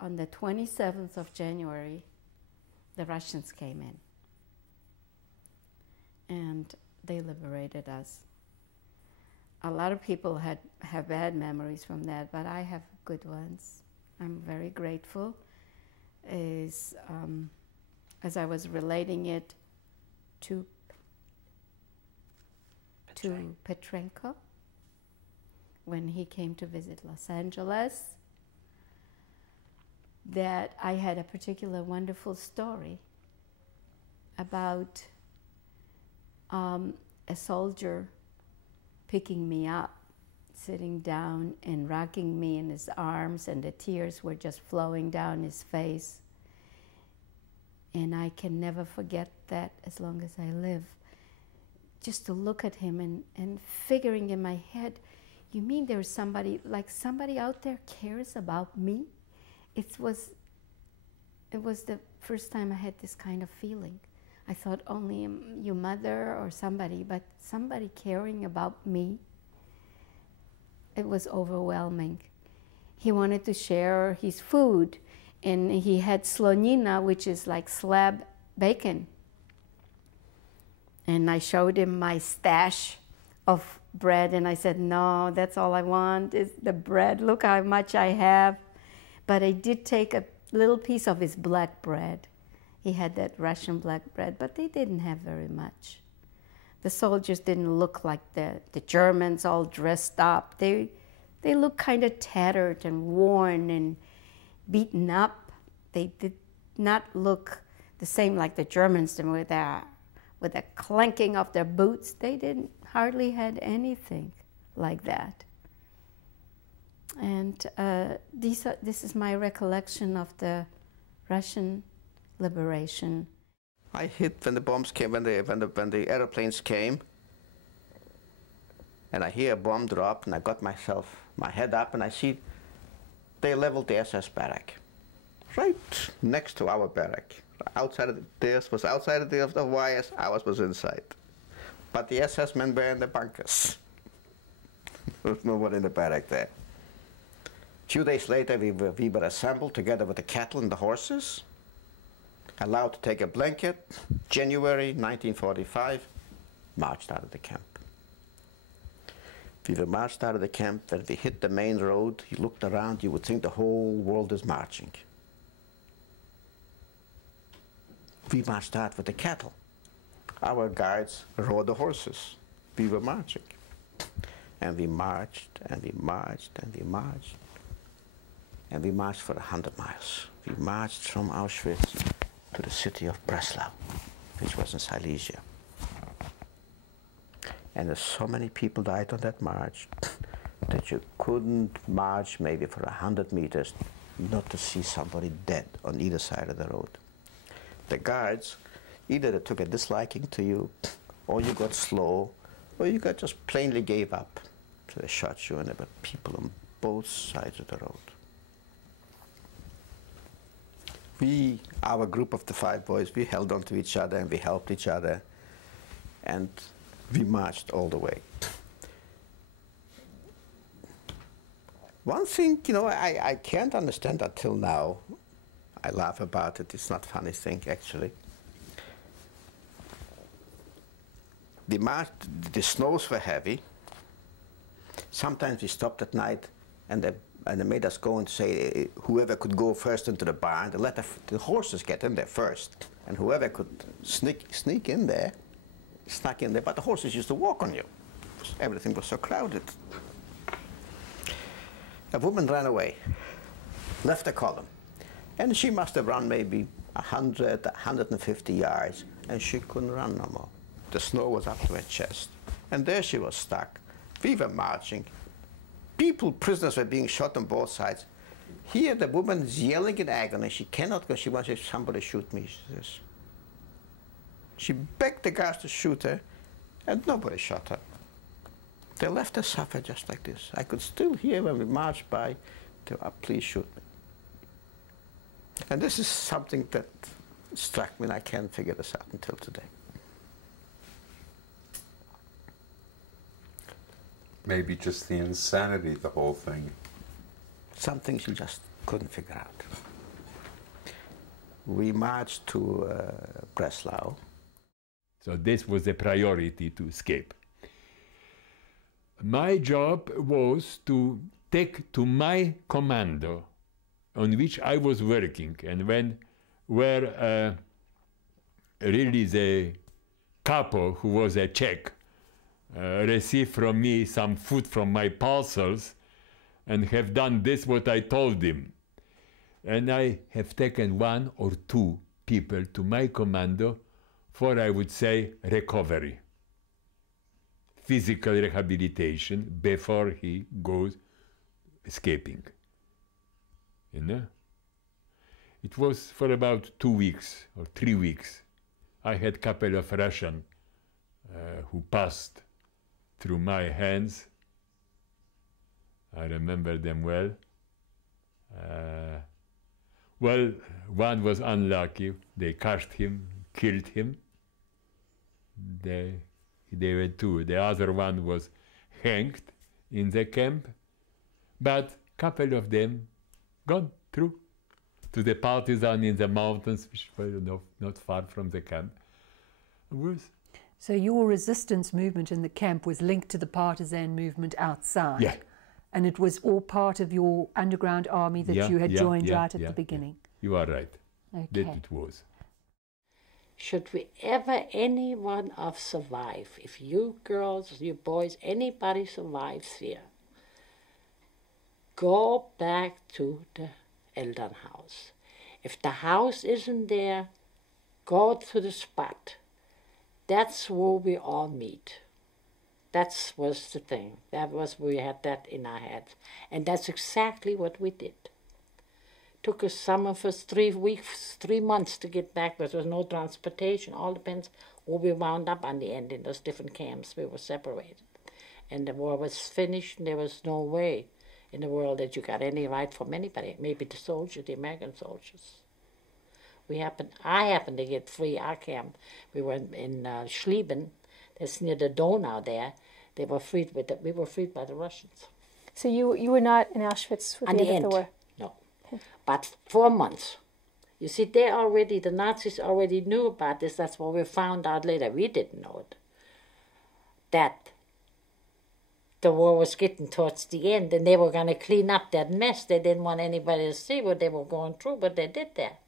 on the 27th of January, the Russians came in. And they liberated us. A lot of people have bad memories from that, but I have good ones. I'm very grateful. As I was relating it to Petrenko, when he came to visit Los Angeles, that I had a particular wonderful story about a soldier picking me up, sitting down and rocking me in his arms, and the tears were just flowing down his face. And I can never forget that as long as I live. Just to look at him and figuring in my head, you mean there's somebody, like somebody out there cares about me? It was the first time I had this kind of feeling. I thought only your mother or somebody, but somebody caring about me. It was overwhelming. He wanted to share his food, and he had slonina, which is like slab bacon. And I showed him my stash of bread, and I said, no, that's all I want is the bread. Look how much I have. But I did take a little piece of his black bread. He had that Russian black bread, but they didn't have very much. The soldiers didn't look like the Germans all dressed up. They looked kind of tattered and worn and beaten up. They did not look the same like the Germans did with the clanking of their boots. They didn't hardly had anything like that. And this is my recollection of the Russian liberation. I hid when the bombs came, when the airplanes came, and I hear a bomb drop, and I got my head up, and I see they leveled the SS barrack, right next to our barrack. Outside of this was outside of the wires, ours was inside. But the SS men were in the bunkers. There was no one in the barrack there. A few days later, we were assembled together with the cattle and the horses, allowed to take a blanket. January 1945, marched out of the camp. We were marched out of the camp. When we hit the main road, you looked around, you would think the whole world is marching. We marched out with the cattle. Our guards rode the horses. We were marching. And we marched, and we marched, and we marched. And we marched for 100 miles. We marched from Auschwitz to the city of Breslau, which was in Silesia. And there's so many people died on that march that you couldn't march maybe for 100 meters not to see somebody dead on either side of the road. The guards, either they took a disliking to you, or you got slow, or you got just plainly gave up. So they shot you, and there were people on both sides of the road. Our group of the 5 boys, we held on to each other and we helped each other, and we marched all the way. One thing, you know, I can't understand until now. I laugh about it. It's not a funny thing, actually. The snows were heavy. Sometimes we stopped at night, and they made us go and say whoever could go first into the barn, they let the horses get in there first, and whoever could sneak in there, snuck in there. But the horses used to walk on you. Everything was so crowded. A woman ran away, left the column, and she must have run maybe 100, 150 yards, and she couldn't run no more. The snow was up to her chest, and there she was stuck. We were marching. Prisoners were being shot on both sides. Here the woman is yelling in agony. She cannot go. She wants somebody shoot me, she says. She begged the guards to shoot her, and nobody shot her. They left her suffer just like this. I could still hear when we marched by, please shoot me. And this is something that struck me, and I can't figure this out until today. Maybe just the insanity, the whole thing. Some things you just couldn't figure out. we marched to Breslau. So this was the priority, to escape. My job was to take to my commando, on which I was working, and where really the capo, who was a Czech, received from me some food from my parcels, and have done this what I told him. And I have taken 1 or 2 people to my commando for, I would say, recovery, physical rehabilitation before he goes escaping. You know? It was for about 2 weeks or 3 weeks. I had a couple of Russians who passed through my hands. I remember them well. Well, one was unlucky. They crushed him, killed him. They were 2. The other one was hanged in the camp. But a couple of them gone through to the partisan in the mountains, which were not far from the camp. So your resistance movement in the camp was linked to the partisan movement outside? Yeah. And it was all part of your underground army that you had joined right at the beginning? You are right. Okay. That it was. Should we ever, any one of survive, if you girls, you boys, anybody survives here, go back to the Elden House. If the house isn't there, go to the spot. That's where we all meet. That was the thing. We had that in our heads. And that's exactly what we did. Took us, some of us, 3 weeks, 3 months to get back. There was no transportation. All depends where we wound up on the end in those different camps. We were separated. And the war was finished, and there was no way in the world that you got any right from anybody. Maybe the soldiers, the American soldiers. I happened to get free, our camp. We were in Schlieben. That's near the Donau there. We were freed by the Russians. So you were not in Auschwitz at the end of the war? No. But 4 months. You see, the Nazis already knew about this. That's what we found out later. We didn't know it. That the war was getting towards the end, and they were going to clean up that mess. They didn't want anybody to see what they were going through, but they did that.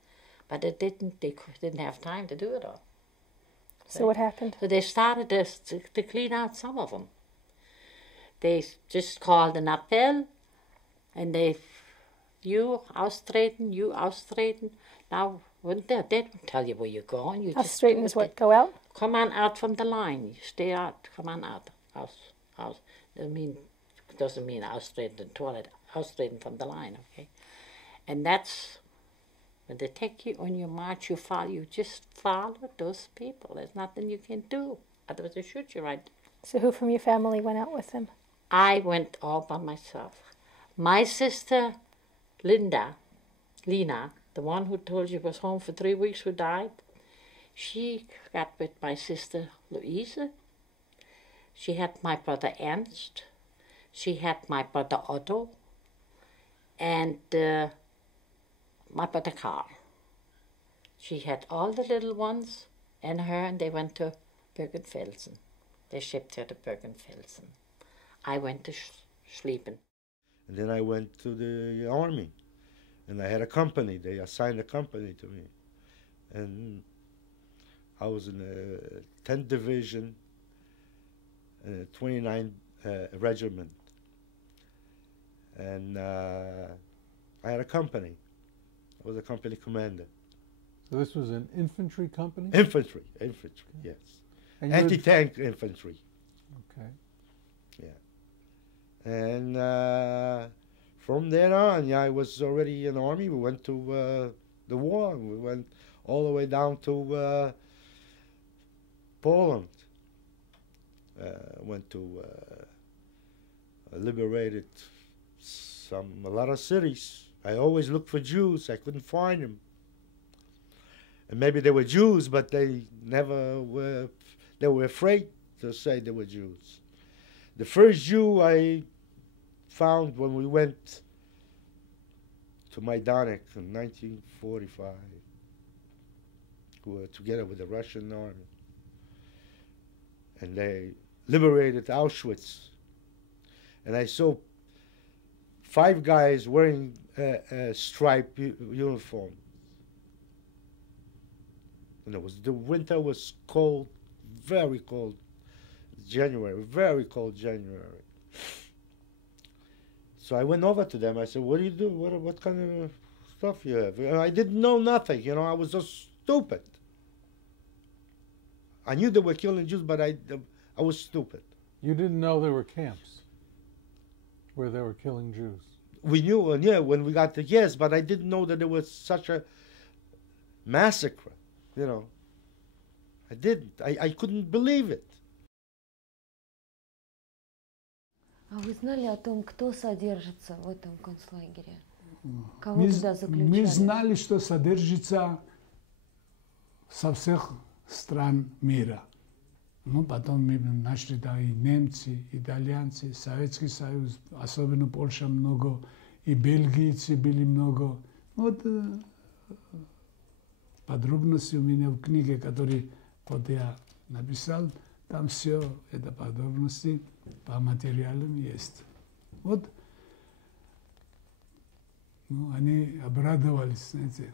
But they didn't have time to do it all. So what happened? So they started to clean out some of them. They just called an appel, and you austreten. Now, they don't tell you where you're going. You austreten is what, go out? Come on out from the line. You stay out. Come on out. House. Doesn't mean austreten the toilet. Austreten from the line, okay? And that's... When they take you on your march, you just follow those people. There's nothing you can do. Otherwise they shoot you right. So who from your family went out with them? I went all by myself. My sister, Lena, the one who told you was home for 3 weeks, who died, she got with my sister, Louise. She had my brother Ernst. She had my brother Otto. And... my brother Carl. She had all the little ones and her, and they went to Bergen-Belsen. They shipped her to Bergen-Belsen. I went to Schlieben. And then I went to the army, and I had a company. They assigned a company to me. And I was in the 10th Division, 29th Regiment. And I had a company. I was a company commander. So this was an infantry company? Infantry, yes. Anti-tank infantry. Okay. Yeah. And from then on, I was already in the army. We went to the war. We went all the way down to Poland. Went to liberated a lot of cities. I always looked for Jews. I couldn't find them. And maybe they were Jews, but they never were. They were afraid to say they were Jews. The first Jew I found when we went to Majdanek in 1945. were together with the Russian army. And they liberated Auschwitz. And I saw 5 guys wearing a striped uniform. And the winter was cold, very cold. January, very cold January. So I went over to them. I said, "What do you do? What kind of stuff you have?" I didn't know nothing. You know, I was just stupid. I knew they were killing Jews, but I was stupid. You didn't know there were camps where they were killing Jews? We knew, yeah, when we got the yes, but I didn't know that there was such a massacre. You know, I didn't. I couldn't believe it. А вы знали о том, кто содержится в этом концлагере? Кого туда заключали? Мы знали, что содержится со всех стран мира. Ну, потом мы нашли, да, и немцы, итальянцы, Советский Союз, особенно Польша много, и бельгийцы были много. Вот подробности у меня в книге, которую вот я написал, там все это подробности по материалам есть. Вот, ну, они обрадовались, знаете,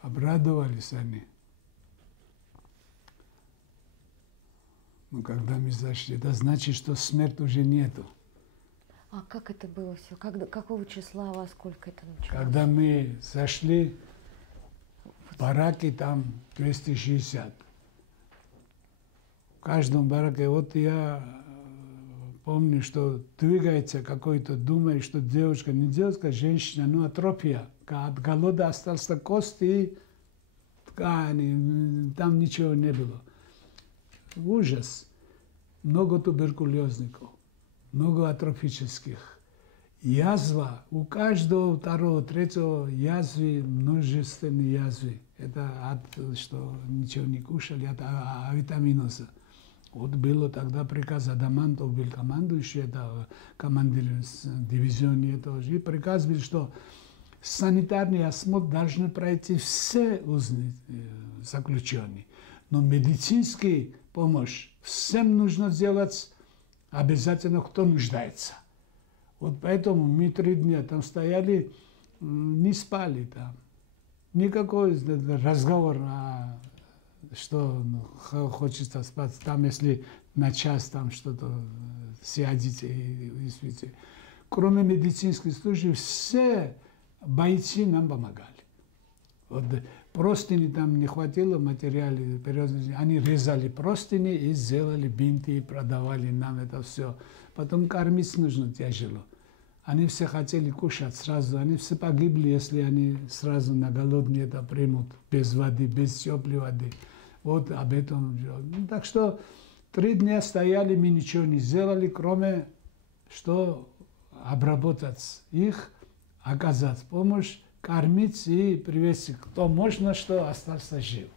обрадовались они. Ну, когда мы зашли, это значит, что смерти уже нету. А как это было все? Какого числа, во сколько это началось? Когда мы зашли, бараки там 260. В каждом бараке, вот я помню, что двигается какой-то, думает, что девушка, не девушка, женщина, но атрофия. От голода остался кости, ткани, там ничего не было. Ужас. Много туберкулезников, много атрофических. Язва. У каждого второго, третьего язвы, множественные язвы. Это от, что ничего не кушали, от авитаминоза. Вот было тогда приказ Адамантов, был командующий, это командир дивизионе тоже. И приказ был, что санитарный осмотр должны пройти все узы заключенные. Но медицинский помощь всем нужно сделать обязательно, кто нуждается. Вот поэтому мы 3 дня там стояли, не спали там. Никакой разговор, что хочется спать. Там, если на час там что-то сядете и спите. Кроме медицинской службы, все бойцы нам помогали. Вот простыни там не хватило, материалы, они резали простыни и сделали бинты, и продавали нам это все. Потом кормить нужно тяжело. Они все хотели кушать сразу, они все погибли, если они сразу на голодные это примут, без воды, без теплой воды. Вот об этом. Так что 3 дня стояли, мы ничего не сделали, кроме что обработать их, оказать помощь, кормить и привести, кто можно, что остался жив.